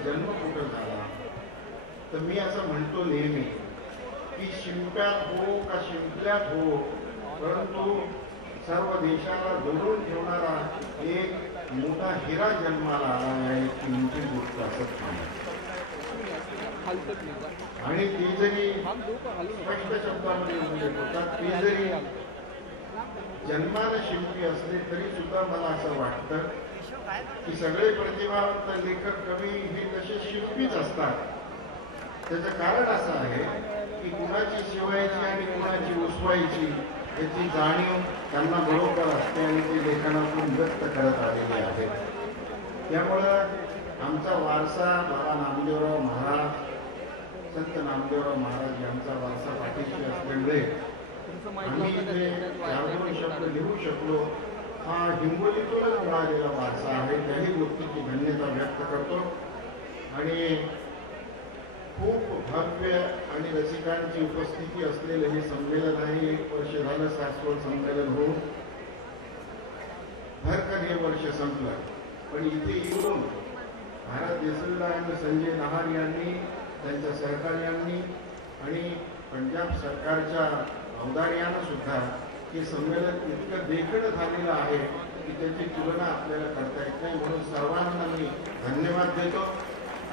जन्म कुठं झाला? तर मी असं म्हणतो नेहमी की शिंप्यात हो का शिंपल्यात हो परंतु सर्व देशाला जोडून ठेवणारा एक मोठा हिरा जन्माला आला आहे की मोठी म्हणजे गोष्ट असत नाही आणि ते जरी स्पष्ट शब्दामध्ये उल्लेख होतात ते जरी जन्माला शिंपी असले तरी सुद्धा मला असं वाटतं की सगळे प्रतिभावंत लेखक कवी हे तसे शिल्पीच असतात. त्याचं कारण असं आहे की कुणाची शिवायची आणि कुणाची उसवायची याची जाणीव त्यांना बरोबर असते आणि ती लेखनातून व्यक्त करत आलेली आहे त्यामुळं आमचा वारसा बाबा नामदेवराव महाराज संत नामदेवराव महाराज यांचा वारसा पाठीशी असल्यामुळे आम्ही जे चार दोन शब्द लिहू शकलो. हा हिंगोलीतूनच मिळालेला वारसा आहे. त्याही गोष्टीची धन्यता व्यक्त करतो. आणि खूप भव्य आणि रसिकांची उपस्थिती असलेलं हे संमेलन आहे. एक वर्ष झालं शाश्वत संमेलन होऊन. भरकर हे वर्ष संपलं. पण इथे येऊन भारत देसुल्ला आणि संजय नहार यांनी त्यांच्या सहकार्यांनी आणि पंजाब सरकारच्या औदार्यानं सुद्धा की संमेलन इतकं देखणं झालेलं आहे की त्याची तुलना आपल्याला करता येत नाही. म्हणून सर्वांना मी धन्यवाद देतो.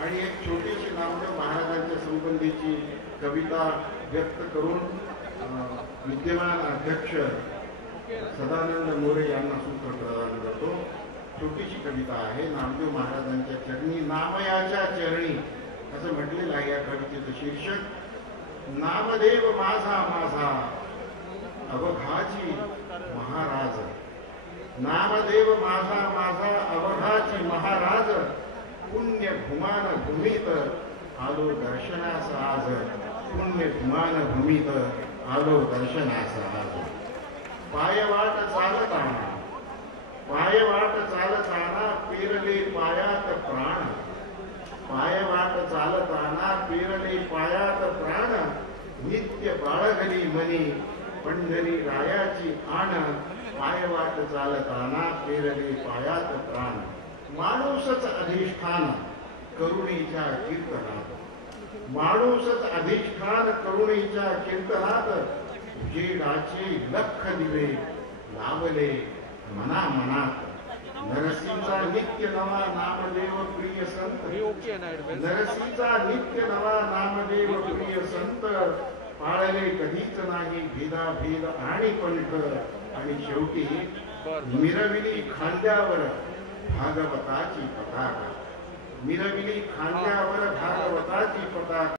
आणि एक छोटीशी नामदेव महाराजांच्या संबंधीची कविता व्यक्त करून विद्यमान अध्यक्ष सदानंद मोरे यांना सूत्र प्रदान करतो. छोटीशी कविता आहे. नामदेव महाराजांच्या चरणी नामयाच्या चरणी असं म्हटलेलं आहे या कवितेचं शीर्षक. नामदेव माझा माझा. अवघाची महाराज. नामदेव माझा माझा अवघाची महाराज. पुण्य भूमान भूमीत आलो दर्शनास आज. पुण्य घुमान भूमीत आलो दर्शनास आज. पायवाट चालताना पायवाट चालताना पेरले पायात प्राण. पायवाट चालताना पेरले पायात प्राण. नित्य बाळघरी मनी पंढरी रायाची आण पायवाट चालताना पेरले पायात प्राण. माणूसच अधिष्ठान करुणीच्या कीर्तनात. माणूसच अधिष्ठान करुणीच्या कीर्तनात. उजेडाचे लख दिवे लावले मना मनात नरसीचा नित्य नवा नामदेव प्रिय संत. नरसीचा नित्य नवा नामदेव प्रिय संत. पाळले कधीच नाही भेदा भेद आणि पंथ आणि शेवटी मिरविली खांद्यावर भागवताची पताका. मिरविली खांद्यावर भागवताची पताका.